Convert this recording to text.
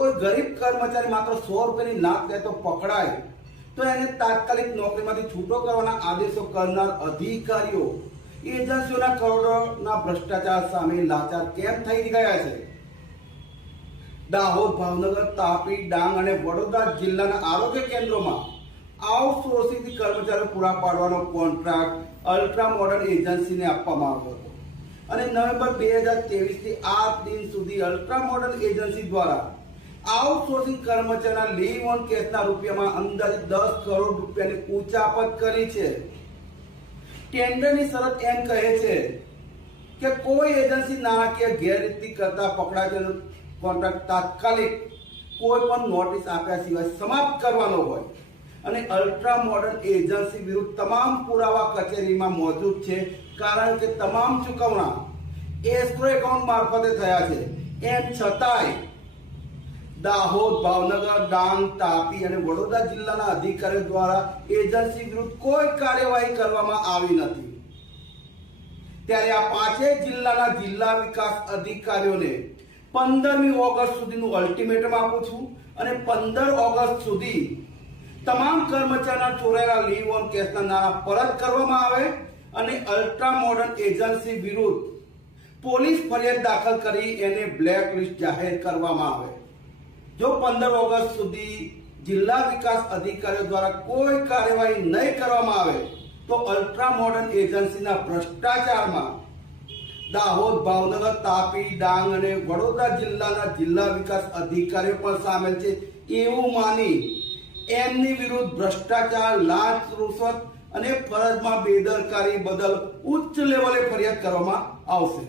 કોઈ ગરીબ કર્મચારી માત્ર 100 રૂપિયાની લાંચ લે તો પકડાય તો એને તાત્કાલિક નોકરીમાંથી છૂટો કરવાના આદેશો કરનાર અધિકારીઓ એજન્સીઓના કરોડોના ભ્રષ્ટાચાર સામે લાચાર કેમ થઈ ગયા છે? દાહોદ, ભાવનગર, તાપી, ડાંગ અને વડોદરા જિલ્લાના આરોગ્ય કેન્દ્રોમાં આઉટસોર્સિંગથી કર્મચારીઓ પૂરા પાડવાનો કોન્ટ્રાક્ટ અલ્ટ્રા મોડર્ન એજન્સીને આપવામાં આવ્યો હતો અને નવેમ્બર 2023 થી આ દિન સુધી અલ્ટ્રા મોડર્ન એજન્સી દ્વારા આઉટસોર્સિંગ કર્મચારીના લીવ ઓન કેસના રૂપિયામાં અંદાજે 10 કરોડ રૂપિયાની ઉચાપત કરી છે. ટેન્ડરની શરત એમ કહે છે કે કોઈ એજન્સી નાણાકીય ગેરરીતિ કરતા પકડાય તેનો કોન્ટ્રાક્ટ તાત્કાલિક કોઈ પણ નોટિસ આપ્યા સિવાય સમાપ્ત કરવાનો હોય અને અલ્ટ્રા મોડર્ન એજન્સી વિરુદ્ધ તમામ પુરાવા કચેરીમાં મોજૂદ છે, કારણ કે તમામ ચૂકવણા એસ્ક્રો એકાઉન્ટ મારફતે થયા છે. એમ છતાંય દાહોદ, ભાવનગર, ડાંગ, તાપી અને વડોદરા જિલ્લાના અધિકારીઓ દ્વારા એજન્સી વિરુદ્ધ કોઈ કાર્યવાહી કરવામાં આવી નથી. ત્યારે આ પાંચેય જિલ્લાના જિલ્લા વિકાસ અધિકારીઓને 15મી ઓગસ્ટ સુધીનું અલ્ટિમેટમ આપું છું અને 15 ઓગસ્ટ સુધી તમામ કર્મચારીના ચોરાયેલા લીવ ઓન કેસના નાણાં પરત કરવામાં આવે અને અલ્ટ્રા મોડર્ન એજન્સી વિરુદ્ધ પોલીસ ફરિયાદ દાખલ કરી એને બ્લેક લિસ્ટ જાહેર કરવામાં આવે. જો 15 ઓગસ્ટ સુધી જિલ્લા વિકાસ અધિકારીઓ દ્વારા કોઈ કાર્યવાહી નહીં કરવામાં આવે તો અલ્ટ્રા મોડર્ન એજન્સીના ભ્રષ્ટાચારમાં દાહોદ, ભાવનગર, તાપી, ડાંગ અને વડોદરા જિલ્લાના જિલ્લા વિકાસ અધિકારીઓ પણ સામેલ છે એવું માની એમની વિરુદ્ધ ભ્રષ્ટાચાર, લાંચ, રૂશ્વત અને ફરજમાં બેદરકારી બદલ ઉચ્ચ લેવલે ફરિયાદ કરવામાં આવશે.